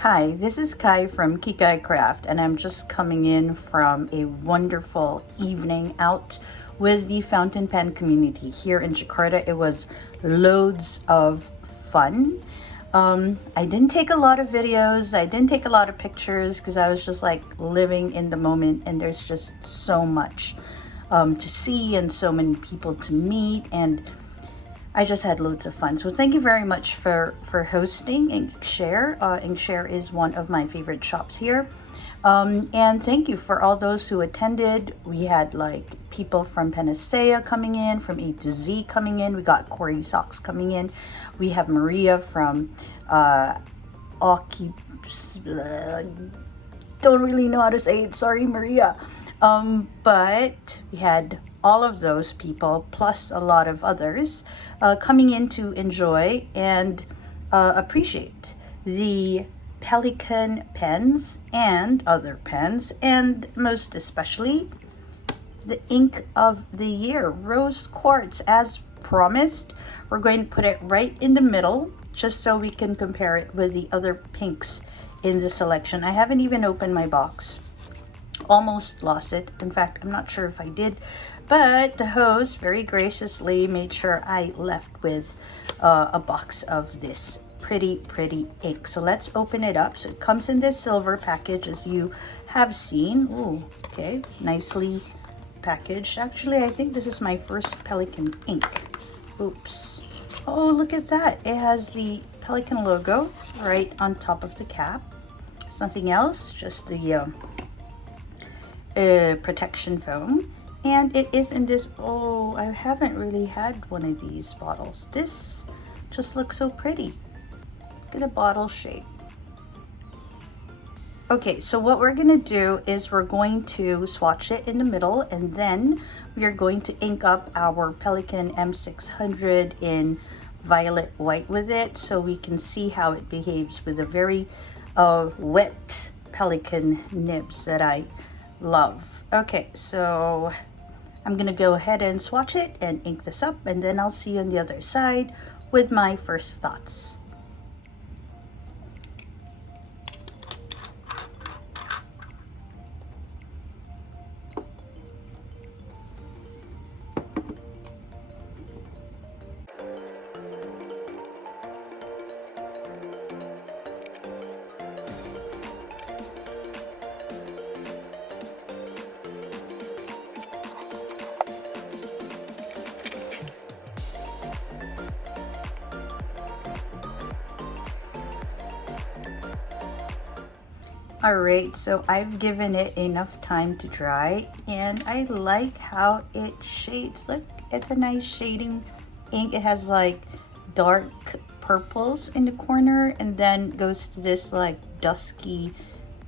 Hi, this is Kai from Kikai Craft, and I'm just coming in from a wonderful evening out with the fountain pen community here in Jakarta. It was loads of fun. I didn't take a lot of videos, I didn't take a lot of pictures because I was just like living in the moment, and there's just so much to see and so many people to meet, and I just had loads of fun. So thank you very much for hosting Inkshare. Inkshare is one of my favorite shops here. And thank you for all those who attended. We had like people from Panacea coming in, from A to Z coming in. We got Corey Socks coming in. We have Maria from don't really know how to say it. Sorry, Maria. But we had all of those people plus a lot of others coming in to enjoy and appreciate the Pelikan pens and other pens, and most especially the ink of the year, Rose Quartz. As promised, we're going to put it right in the middle just so we can compare it with the other pinks in the selection. I haven't even opened my box. Almost lost it. In fact, I'm not sure if I did, but the host very graciously made sure I left with a box of this pretty ink. So let's open it up. So it comes in this silver package, as you have seen. Ooh, okay, nicely packaged. Actually, I think this is my first Pelikan ink. Oops. Oh, look at that. It has the Pelikan logo right on top of the cap. It's nothing else, just the protection foam, and it is in this, oh, I haven't really had one of these bottles. This just looks so pretty. Look at the bottle shape. Okay, so what we're gonna do is we're going to swatch it in the middle, and then we are going to ink up our Pelikan M600 in violet white with it, so we can see how it behaves with a very wet Pelikan nibs that I love. Okay, so I'm gonna go ahead and swatch it and ink this up, and then I'll see you on the other side with my first thoughts. Alright, so I've given it enough time to dry, and I like how it shades. Look, it's a nice shading ink. It has like dark purples in the corner, and then goes to this like dusky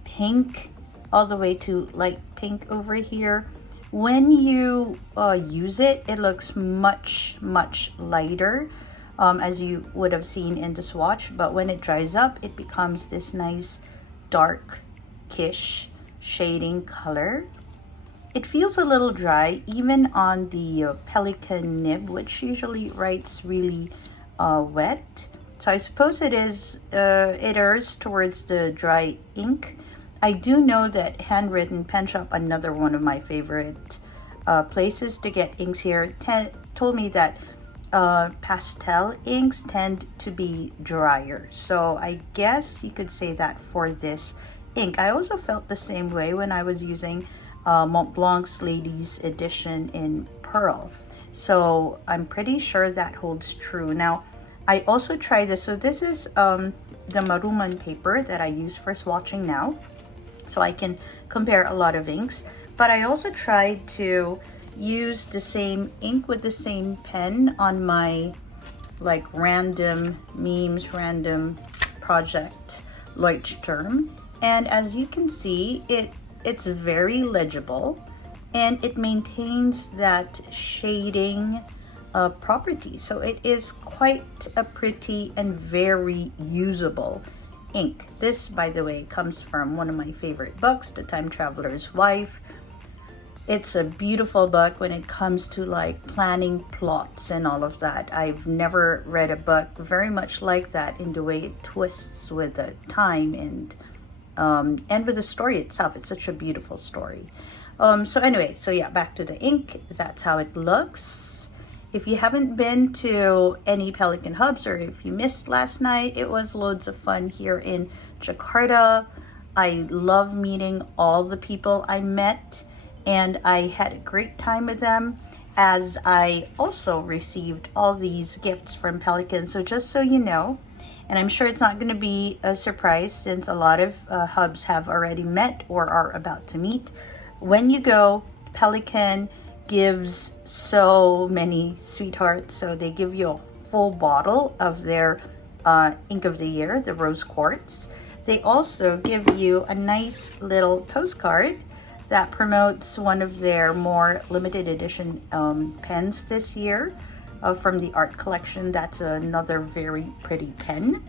pink all the way to light pink over here. When you use it, it looks much lighter, as you would have seen in the swatch, but when it dries up, it becomes this nice darkish shading color. It feels a little dry even on the Pelikan nib, which usually writes really wet. So I suppose it is it errs towards the dry ink. I do know that Handwritten Pen Shop, another one of my favorite places to get inks here, told me that pastel inks tend to be drier, so I guess you could say that for this ink. I also felt the same way when I was using Mont Blanc's Ladies Edition in Pearl, so I'm pretty sure that holds true. Now, I also tried this. So this is the Maruman paper that I use for swatching now, so I can compare a lot of inks, but I also tried to use the same ink with the same pen on my like random memes, random project Leuchtturm, and as you can see, it's very legible, and it maintains that shading property. So it is quite a pretty and very usable ink. This, by the way, comes from one of my favorite books, The Time Traveler's Wife. It's a beautiful book when it comes to like planning plots and all of that. I've never read a book very much like that in the way it twists with the time and with the story itself. It's such a beautiful story. So anyway, so yeah, back to the ink. That's how it looks. If you haven't been to any Pelikan Hubs, or if you missed last night, it was loads of fun here in Jakarta. I love meeting all the people I met, and I had a great time with them, as I also received all these gifts from Pelikan. So just so you know, and I'm sure it's not going to be a surprise since a lot of hubs have already met or are about to meet. When you go, Pelikan gives so many sweethearts. So they give you a full bottle of their ink of the year, the rose quartz. They also give you a nice little postcard that promotes one of their more limited edition pens this year from the art collection. That's another very pretty pen.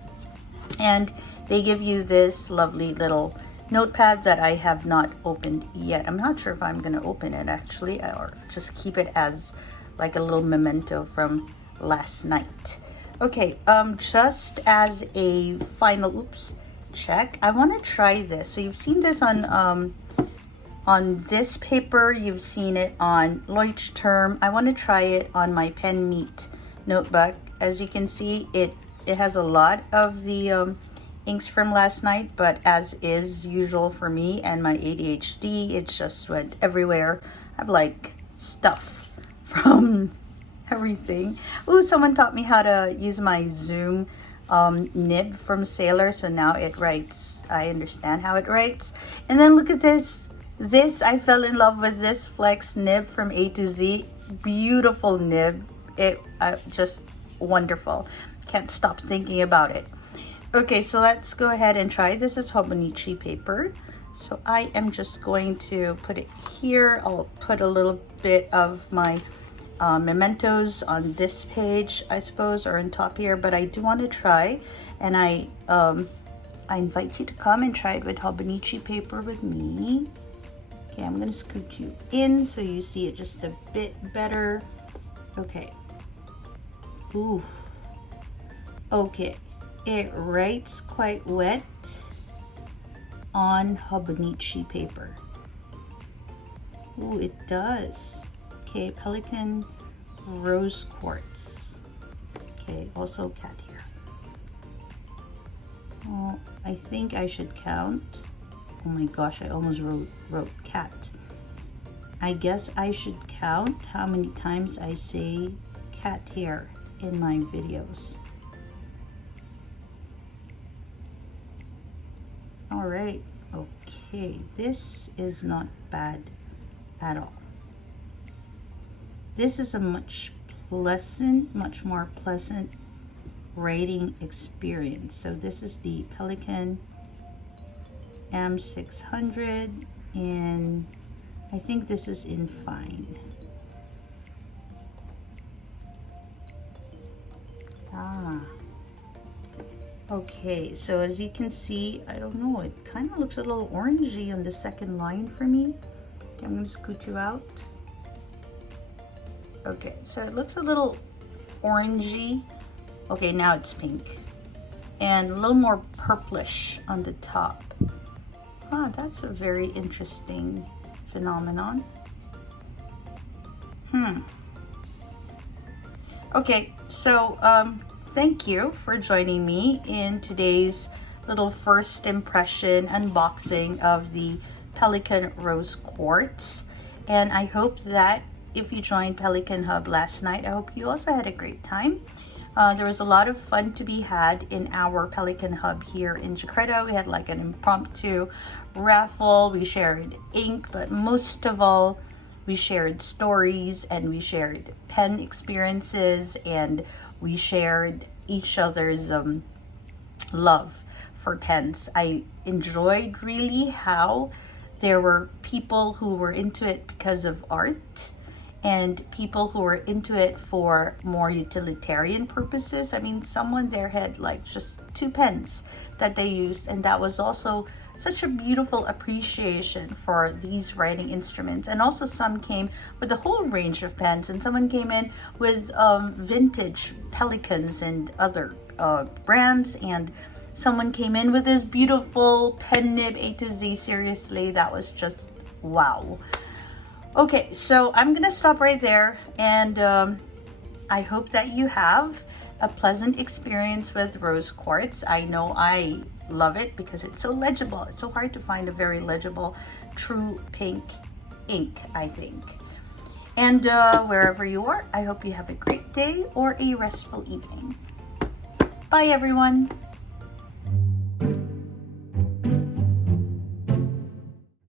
And they give you this lovely little notepad that I have not opened yet. I'm not sure if I'm going to open it actually, or just keep it as like a little memento from last night. Okay, just as a final check, I want to try this. So you've seen this on this paper, you've seen it on Leuchtturm. I want to try it on my Pen Meet notebook. As you can see, it has a lot of the inks from last night, but as is usual for me and my ADHD, it just went everywhere. I have like stuff from everything. Ooh, someone taught me how to use my Zoom nib from Sailor, so now it writes. I understand how it writes. And then look at this. I fell in love with this Flex nib from A to Z. Beautiful nib. It just wonderful. Can't stop thinking about it. Okay, so let's go ahead and try. This is Hobonichi paper. So I am just going to put it here. I'll put a little bit of my mementos on this page, I suppose, or on top here, but I do want to try, and I invite you to come and try it with Hobonichi paper with me. Okay, I'm gonna scoot you in so you see it just a bit better. Okay. Ooh. Okay. It writes quite wet on Hobonichi paper. Ooh, it does. Okay, Pelikan Rose Quartz. Okay, also cat here. Oh, I think I should count. Oh my gosh, I almost wrote cat. I guess I should count how many times I say cat hair in my videos. All right, okay, this is not bad at all. This is a much more pleasant writing experience. So this is the Pelikan M600, and I think this is in fine. Okay, so as you can see, I don't know, it kind of looks a little orangey on the second line for me. Okay, I'm going to scoot you out. Okay, so it looks a little orangey. Okay, now it's pink. And a little more purplish on the top. Ah, that's a very interesting phenomenon. Okay, so thank you for joining me in today's little first impression unboxing of the Pelikan Rose Quartz. And I hope that if you joined Pelikan Hub last night, I hope you also had a great time. There was a lot of fun to be had in our Pelikan Hub here in Jakarta. We had like an impromptu raffle, we shared ink, but most of all, we shared stories, and we shared pen experiences, and we shared each other's love for pens. I enjoyed really how there were people who were into it because of art, and people who were into it for more utilitarian purposes. I mean, someone there had like just 2 pens that they used, and that was also such a beautiful appreciation for these writing instruments. And also some came with a whole range of pens, and someone came in with vintage Pelikans and other brands, and someone came in with this beautiful pen nib A to Z. Seriously, that was just wow. Okay, so I'm gonna stop right there, and I hope that you have a pleasant experience with rose quartz. I know I love it because it's so legible. It's so hard to find a very legible true pink ink, I think. And wherever you are, I hope you have a great day or a restful evening. Bye everyone.